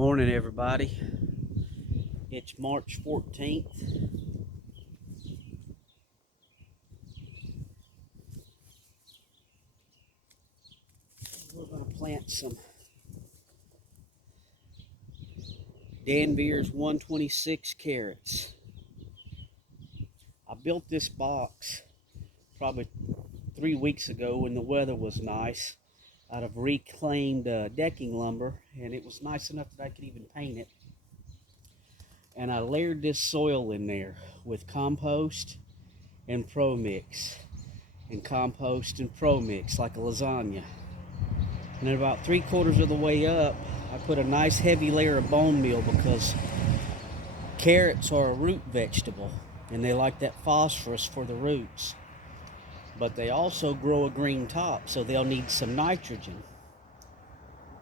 Morning, everybody. It's March 14th. We're going to plant some danvers 126 carrots. I built this box probably 3 weeks ago when the weather was nice out of reclaimed decking lumber, and it was nice enough that I could even paint it. And I layered this soil in there with compost and pro mix, and compost and pro mix like a lasagna. And then about 3/4 of the way up, I put a nice heavy layer of bone meal because carrots are a root vegetable and they like that phosphorus for the roots. But they also grow a green top, so they'll need some nitrogen.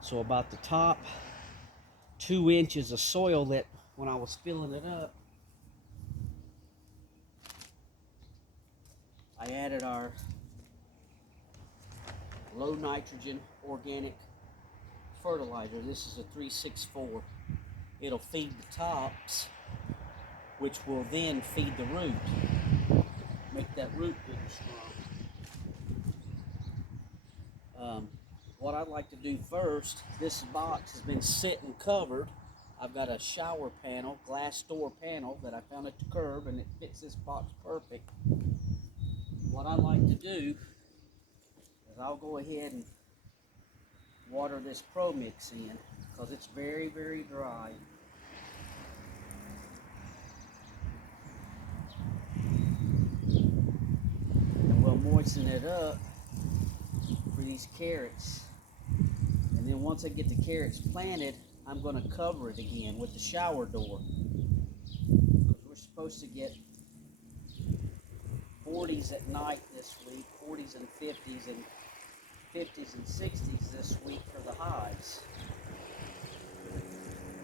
So about the top 2 inches of soil, that when I was filling it up, I added our low nitrogen organic fertilizer. This is a 364. It'll feed the tops, which will then feed the root, make that root good and strong. What I'd like to do first, this box has been sitting covered. I've got a shower panel, glass door panel that I found at the curb, and it fits this box perfect. What I like to do is I'll go ahead and water this Pro Mix in because it's very, very dry. And we'll moisten it up for these carrots. And then once I get the carrots planted, I'm going to cover it again with the shower door. Because we're supposed to get 40s at night this week, 40s and 50s, and 50s and 60s this week for the highs.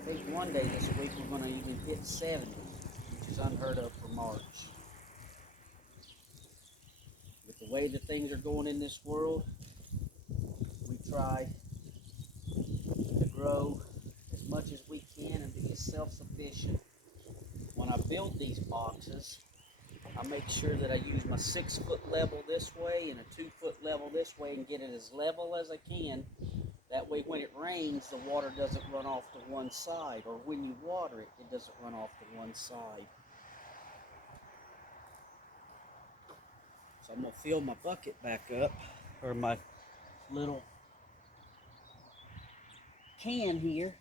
I think one day this week we're going to even hit 70, which is unheard of for March. With the way that things are going in this world, we try to grow as much as we can and be self-sufficient. When I build these boxes, I make sure that I use my 6-foot level this way and a 2-foot level this way and get it as level as I can. That way when it rains, the water doesn't run off to one side, or when you water it, it doesn't run off to one side. So I'm going to fill my bucket back up, or my little can here.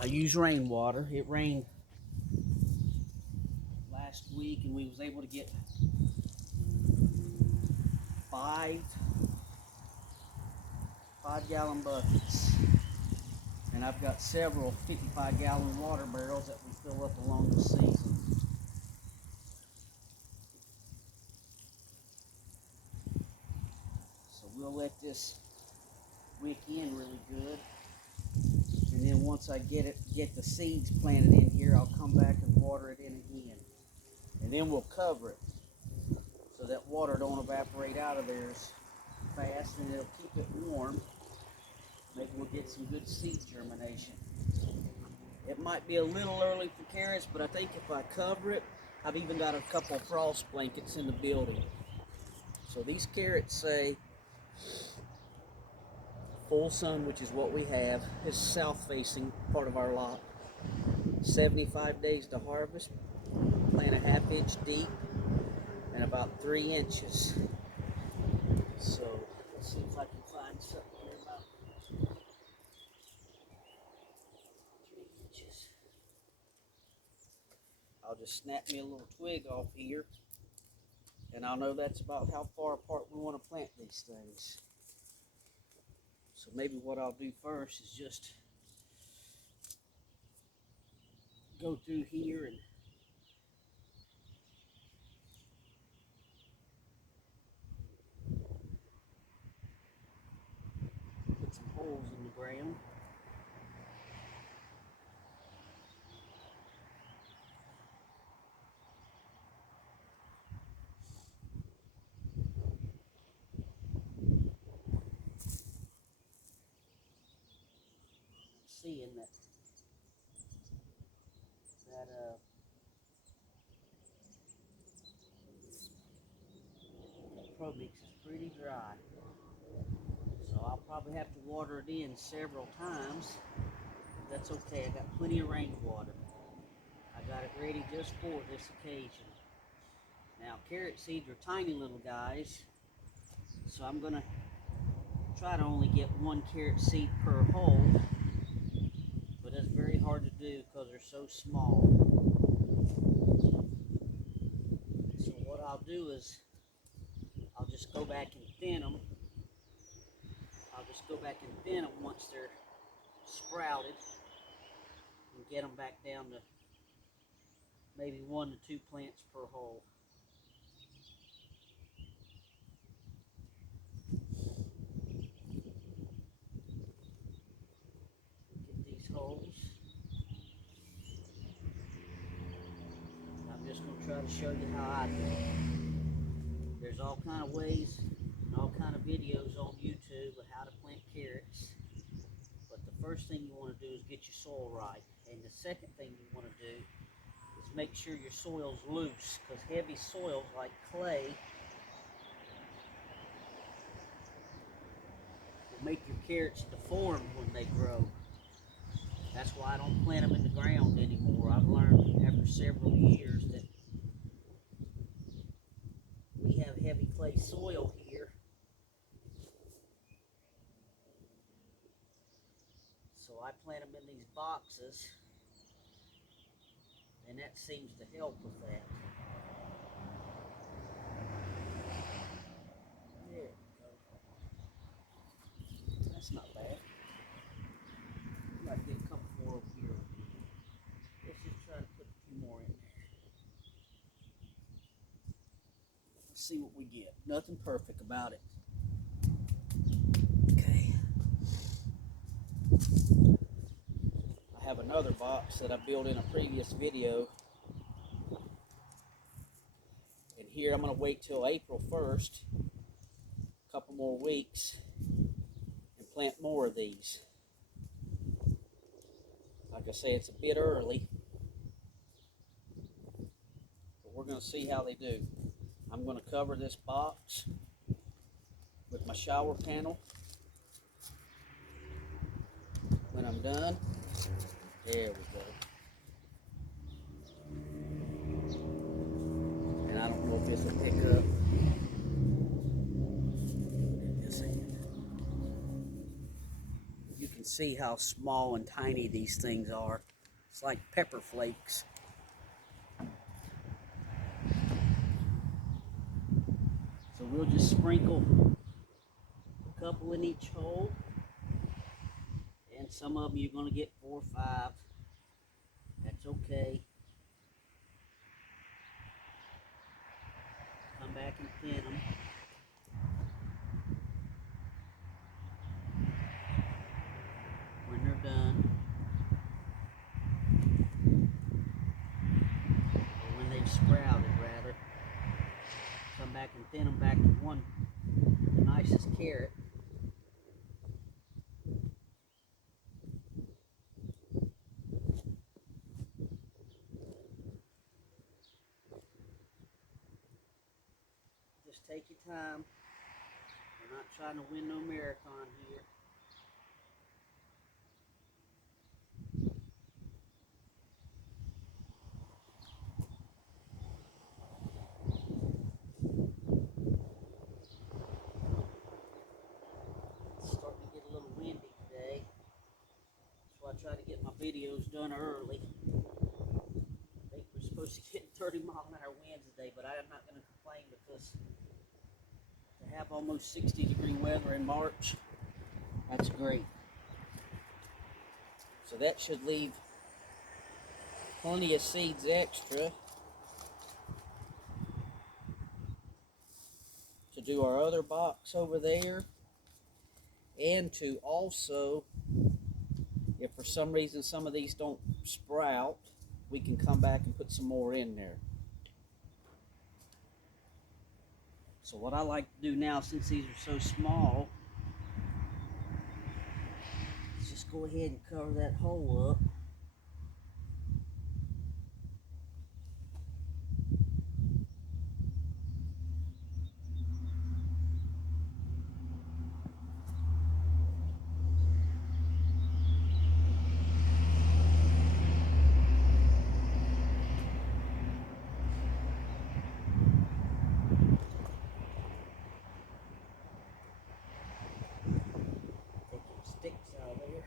I use rainwater. It rained last week and we was able to get 5 gallon buckets. And I've got several 55-gallon water barrels that we fill up along the season. So we'll let this wick in really good. And then once I get the seeds planted in here, I'll come back and water it in again. And then we'll cover it so that water don't evaporate out of there as fast, and it'll keep it warm. Maybe we'll get some good seed germination. It might be a little early for carrots, but I think if I cover it, I've even got a couple of frost blankets in the building. So these carrots say full sun, which is what we have. This is south-facing part of our lot. 75 days to harvest. Plant a 1/2 inch deep and about 3 inches. So let's see if I can find something here about 3 inches. I'll just snap me a little twig off here, and I'll know that's about how far apart we want to plant these things. So maybe what I'll do first is just go through here and put some holes in the ground. seeing that Pro Mix is pretty dry. So I'll probably have to water it in several times. That's okay, I got plenty of rainwater. I got it ready just for this occasion. Now carrot seeds are tiny little guys, so I'm gonna try to only get one carrot seed per hole, but that's very hard to do because they're so small. So what I'll do is I'll just go back and thin them. Once they're sprouted and get them back down to maybe 1 to 2 plants per hole. Get these holes. I'm just going to try to show you how I do it. There's all kind of ways and all kind of videos on YouTube of how to plant carrots. But the first thing you want to do is get your soil right. And the second thing you want to do is make sure your soil's loose, because heavy soils like clay will make your carrots deform when they grow. That's why I don't plant them in the ground anymore. I've learned after several years that we have heavy clay soil here. So I plant them in these boxes, and that seems to help with that. There we go. That's not bad. I might get a couple more over here. Let's just try to put a few more in there. Let's see what we get. Nothing perfect about it. Okay. I have another box that I built in a previous video. And here I'm going to wait till April 1st, a couple more weeks, and plant more of these. Like I say, it's a bit early, but we're going to see how they do. I'm going to cover this box with my shower panel when I'm done. There we go. And I don't know if this will pick up. You can see how small and tiny these things are. It's like pepper flakes. So we'll just sprinkle a couple in each hole. And some of them you're going to get 4 or 5. That's okay. Come back and thin them. When they're done, or when they've sprouted rather, come back and thin them back to one, the nicest carrot. Just take your time. We're not trying to win no marathon here. It's starting to get a little windy today. That's why I try to get my videos done early. I think we're supposed to get 30-mile-an-hour winds today, but I'm not going to complain because to have almost 60-degree weather in March, that's great. So that should leave plenty of seeds extra to do our other box over there, and to also, if for some reason some of these don't sprout, we can come back and put some more in there. So what I like to do now, since these are so small, is just go go ahead and cover that hole up. Take some sticks out of there.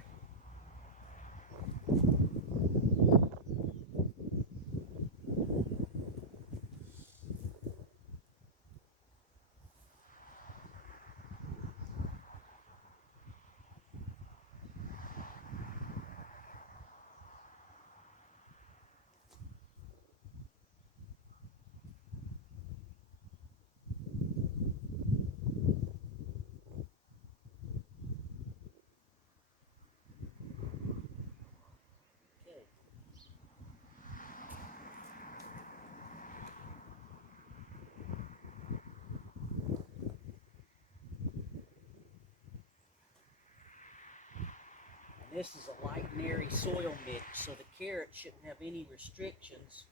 Okay. This is a light and airy soil mix, so the carrots shouldn't have any restrictions.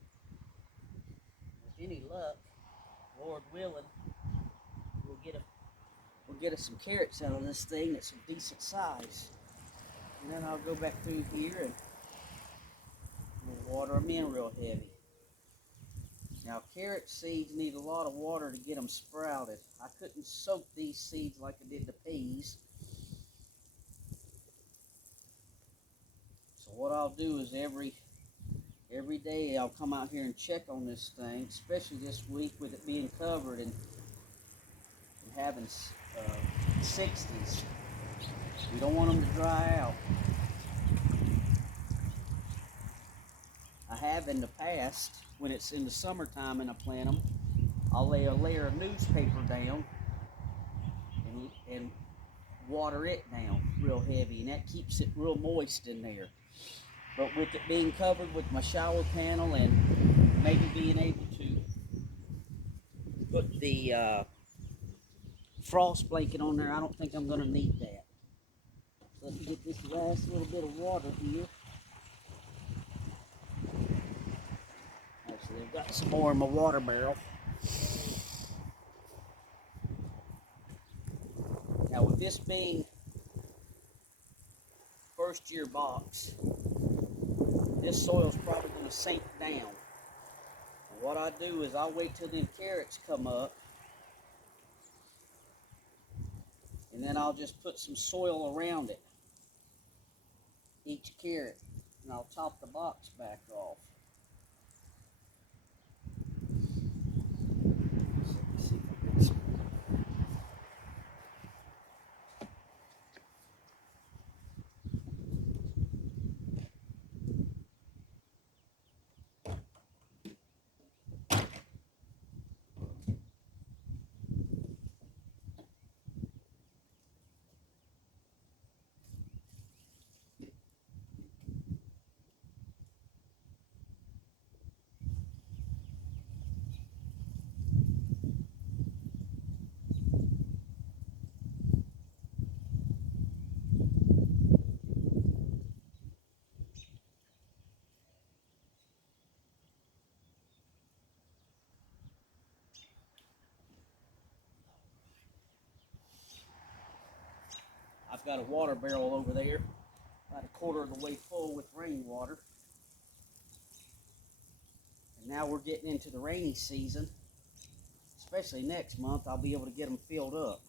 With any luck, Lord willing, we'll get us some carrots out of this thing that's some decent size. And then I'll go back through here and we'll water them in real heavy. Now, carrot seeds need a lot of water to get them sprouted. I couldn't soak these seeds like I did the peas. So what I'll do is every day I'll come out here and check on this thing, especially this week with it being covered and having 60s. We don't want them to dry out. I have in the past, when it's in the summertime and I plant them, I'll lay a layer of newspaper down and water it down real heavy, and that keeps it real moist in there. But with it being covered with my shower panel and maybe being able to put the frost blanket on there, I don't think I'm going to need that. So let me get this last little bit of water here. Actually, I've got some more in my water barrel. Now, with this being first year box, this soil's probably going to sink down. And what I do is I'll wait till them carrots come up, and then I'll just put some soil around it, each carrot, and I'll top the box back off. I've got a water barrel over there, about a quarter of the way full with rainwater. And now we're getting into the rainy season, especially next month. I'll be able to get them filled up.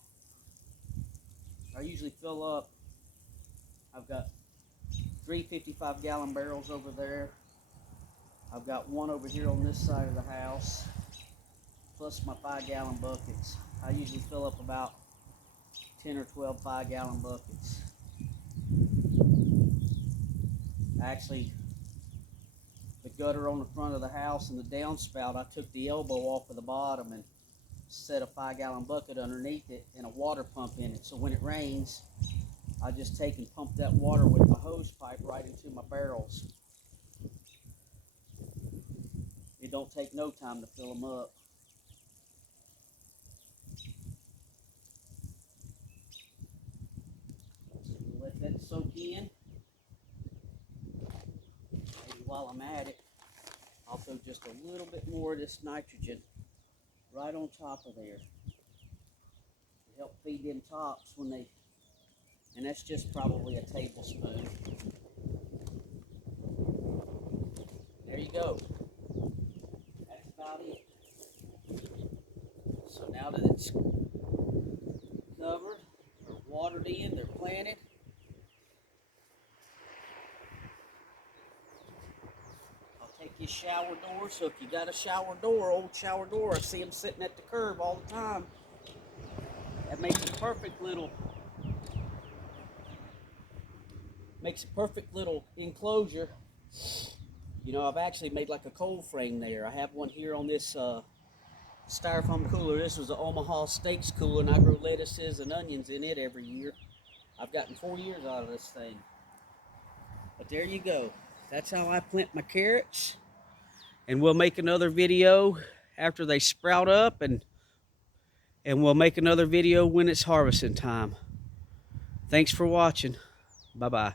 I usually fill up, I've got 3 55-gallon barrels over there. I've got one over here on this side of the house, plus my 5-gallon buckets. I usually fill up about 10 or 12 5-gallon buckets. Actually, the gutter on the front of the house and the downspout, I took the elbow off of the bottom and set a 5-gallon bucket underneath it and a water pump in it. So when it rains, I just take and pump that water with my hose pipe right into my barrels. It don't take no time to fill them up. So we'll let that soak in. while I'm at it, I'll throw just a little bit more of this nitrogen right on top of there to help feed them tops when they, and that's just probably a tablespoon. There you go. That's about it. So now that it's covered or watered in, they're planted. I'll take your shower door. So if you got a shower door, old shower door, I see them sitting at the curb all the time. That makes a perfect little enclosure. You know, I've actually made like a cold frame there. I have one here on this styrofoam cooler. This was an Omaha Steaks cooler, and I grow lettuces and onions in it every year. I've gotten 4 years out of this thing. But there you go. That's how I plant my carrots. And we'll make another video after they sprout up, and we'll make another video when it's harvesting time. Thanks for watching. Bye-bye.